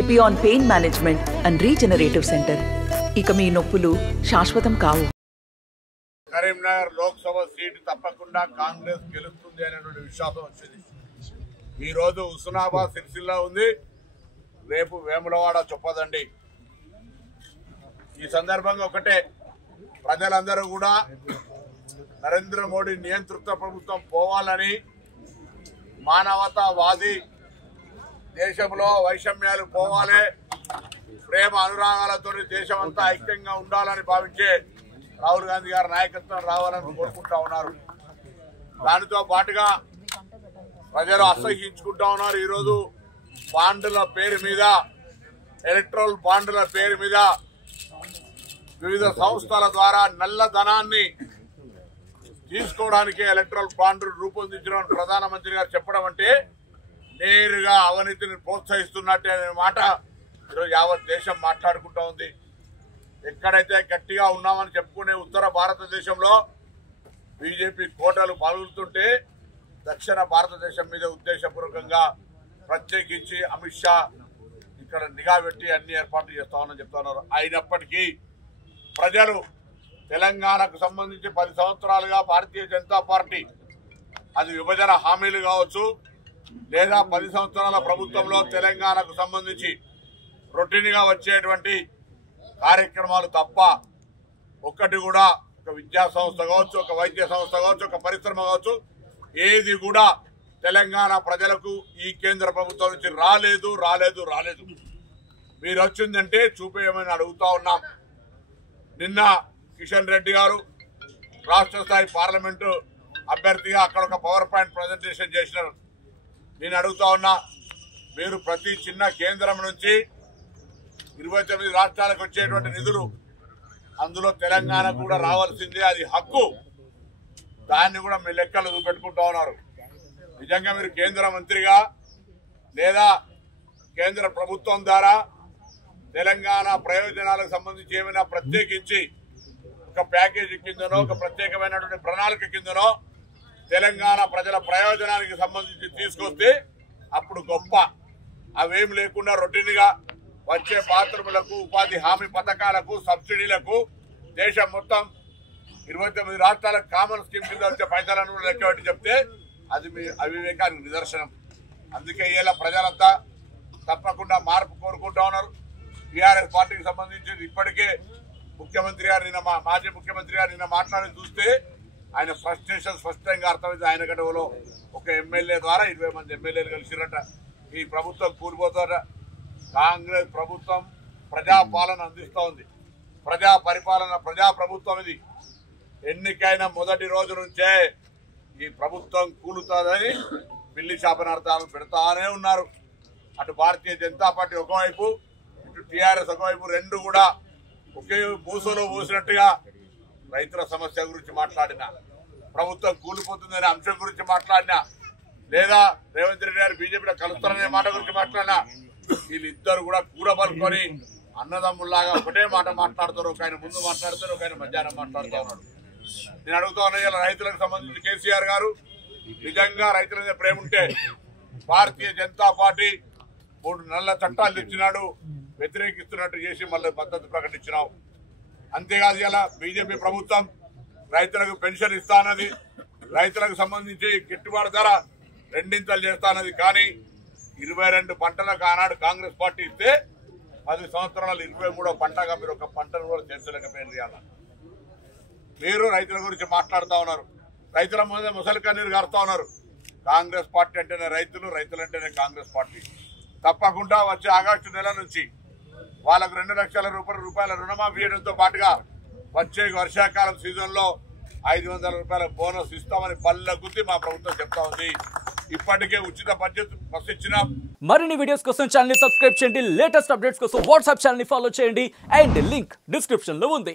Epione pain management and regenerative centre. ఇక మీ నొప్పులు శాశ్వతం కావు. కరీంనగర్ లోక్సభ సీటు తప్పకుండా కాంగ్రెస్ గెలుస్తుంది అనేటువంటి విశ్వాసం వచ్చింది. ఈ రోజు హుస్నాబాద్ సిరిసిల్ల ఉంది, రేపు వేములవాడ చొప్పదండి. ఈ సందర్భంగా ఒకటే, ప్రజలందరూ కూడా నరేంద్ర మోడీ నియంతృత్వ ప్రభుత్వం పోవాలని, మానవతావాది దేశంలో వైషమ్యాలు పోవాలి, ప్రేమ అనురాగాలతో దేశమంతా ఐక్యంగా ఉండాలని భావించే రాహుల్ గాంధీ గారి నాయకత్వం రావాలని కోరుకుంటా ఉన్నారు. దానితో పాటుగా ప్రజలు అసహ్యించుకుంటా ఉన్నారు. ఈరోజు బాండ్ల పేరు మీద, ఎలక్ట్రల్ బాండ్ల పేరు మీద వివిధ సంస్థల ద్వారా నల్లధనాన్ని తీసుకోవడానికి ఎలక్ట్రల్ బాండ్ రూపొందించడం ప్రధానమంత్రి గారు చెప్పడం అంటే నేరుగా అవినీతిని ప్రోత్సహిస్తున్నట్టే అనే మాట ఈరోజు యావత్ దేశం మాట్లాడుకుంటా ఉంది. ఎక్కడైతే గట్టిగా ఉన్నామని చెప్పుకునే ఉత్తర భారతదేశంలో బీజేపీ కోటలు పలుకుతుంటే, దక్షిణ భారతదేశం మీద ఉద్దేశపూర్వకంగా ప్రత్యేకించి అమిత్ షా ఇక్కడ నిఘా పెట్టి అన్ని ఏర్పాట్లు చేస్తామని చెప్తున్నారు. అయినప్పటికీ ప్రజలు తెలంగాణకు సంబంధించి 10 సంవత్సరాలుగా భారతీయ జనతా పార్టీ, అది విభజన హామీలు కావచ్చు లేదా 10 సంవత్సరాల ప్రభుత్వంలో తెలంగాణకు సంబంధించి రొటీన్గా వచ్చేటువంటి కార్యక్రమాలు తప్ప ఒక్కటి కూడా, ఒక విద్యా సంస్థ కావచ్చు, ఒక వైద్య సంస్థ కావచ్చు, ఒక పరిశ్రమ కావచ్చు, ఏది కూడా తెలంగాణ ప్రజలకు ఈ కేంద్ర ప్రభుత్వం నుంచి రాలేదు. మీరు వచ్చిందంటే చూపేయమని అడుగుతా ఉన్నాం. నిన్న కిషన్ రెడ్డి గారు రాష్ట్ర స్థాయి పార్లమెంటు అభ్యర్థిగా అక్కడ ఒక పవర్ పాయింట్ ప్రజెంటేషన్ చేసినారు. నేను అడుగుతా ఉన్నా, మీరు ప్రతి చిన్న కేంద్రం నుంచి 29 రాష్ట్రాలకు వచ్చేటువంటి నిధులు, అందులో తెలంగాణ కూడా రావాల్సిందే, అది హక్కు. దాన్ని కూడా మీ లెక్కలు చూపెట్టుకుంటా ఉన్నారు. నిజంగా మీరు కేంద్ర మంత్రిగా లేదా కేంద్ర ప్రభుత్వం ద్వారా తెలంగాణ ప్రయోజనాలకు సంబంధించి ఏమైనా ప్రత్యేకించి ఒక ప్యాకేజీ కిందనో, ఒక ప్రత్యేకమైనటువంటి ప్రణాళిక కిందనో తెలంగాణ ప్రజల ప్రయోజనానికి సంబంధించి తీసుకొస్తే అప్పుడు గొప్ప. అవేమి లేకుండా రొటీన్గా వచ్చే బాత్రూములకు, ఉపాధి హామీ పథకాలకు, సబ్సిడీలకు, దేశం మొత్తం 29 రాష్ట్రాలకు కామన్ స్కీమ్ కింద వచ్చే పైసలను కూడా లెక్క పెట్టి చెప్తే అది మీ అవివేకానికి నిదర్శనం. అందుకే ఇలా ప్రజలంతా తప్పకుండా మార్పు కోరుకుంటా ఉన్నారు. టీఆర్ఎస్ పార్టీకి సంబంధించి ఇప్పటికే ముఖ్యమంత్రి గారు నిన్న, మాజీ ముఖ్యమంత్రి గారు నిన్న మాట్లాడి చూస్తే ఆయన ఫ్రస్ట్రేషన్ స్పష్టంగా అర్థమైంది. ఆయన గడువులో ఒక ఎమ్మెల్యే ద్వారా 20 మంది ఎమ్మెల్యేలు కలిసిరట. ఈ ప్రభుత్వం కూలిపోతారట. కాంగ్రెస్ ప్రభుత్వం ప్రజాపాలన అందిస్తూ ఉంది. ప్రజా పరిపాలన, ప్రజా ప్రభుత్వం ఇది. ఎన్నికైన మొదటి రోజు నుంచే ఈ ప్రభుత్వం కూలుతుందని పిల్లి శాపనార్థాలు పెడతానే ఉన్నారు. అటు భారతీయ జనతా పార్టీ ఒకవైపు, ఇటు టీఆర్ఎస్ ఒకవైపు, రెండు కూడా ఒకే మూసలో పోసినట్టుగా రైతుల సమస్య గురించి మాట్లాడినా, ప్రభుత్వం కూలిపోతుందనే అంశం గురించి మాట్లాడినా, లేదా రేవంత్ రెడ్డి గారు బీజేపీలో కలుస్తారనే మాట గురించి మాట్లాడినా, వీళ్ళిద్దరు కూడా కూడబలుకొని అన్నదమ్ముల్లాగా ఒకటే మాట మాట్లాడతారు. ఒక ఆయన ముందు మాట్లాడతారు, ఒక ఆయన మధ్యాహ్నం మాట్లాడుతూ ఉన్నాడు. నేను అడుగుతా ఉన్నా, ఇలా రైతులకు సంబంధించి కేసీఆర్ గారు నిజంగా రైతుల మీద ప్రేమ ఉంటే భారతీయ జనతా పార్టీ 3 నల్ల చట్టాలు తెచ్చినాడు, వ్యతిరేకిస్తున్నట్టు చేసి మళ్ళీ పద్ధతి ప్రకటించినావు. అంతేకాదు, ఇలా బీజేపీ ప్రభుత్వం రైతులకు పెన్షన్ ఇస్తానది, రైతులకు సంబంధించి గిట్టుబాటు ధర 2 చేస్తానది. కానీ 22 పంటలకు ఆనాడు కాంగ్రెస్ పార్టీ ఇస్తే 10 సంవత్సరాలు 23వ పంటగా మీరు ఒక పంటను కూడా చేర్చలేకపోయారు. మీరు రైతుల గురించి మాట్లాడుతూ ఉన్నారు, రైతుల మీద ముసలి కన్నీరు గారుతా ఉన్నారు. కాంగ్రెస్ పార్టీ అంటేనే రైతులు, రైతులంటేనే కాంగ్రెస్ పార్టీ. తప్పకుండా వచ్చే ఆగస్టు నెల నుంచి వాళ్ళకు 2 లక్షల రూపాయల రుణమాఫీ చేయడంతో పాటుగా వచ్చే వర్షాకాలం సీజన్లో 500 రూపాయల బోనస్ ఇస్తామని పల్లె గుద్ది మా ప్రభుత్వం చెప్తా ఉంది. ఇప్పటికే ఉచిత బడ్జెట్ బస్ ఇచ్చినాం. మరిన్ని వీడియోస్ కోసం ఛానల్ ని సబ్స్క్రైబ్ చేయండి. లేటెస్ట్ అప్డేట్స్ కోసం వాట్సాప్ ఛానల్ ని ఫాలో చేయండి. అండ్ లింక్ డిస్క్రిప్షన్ లో ఉంది.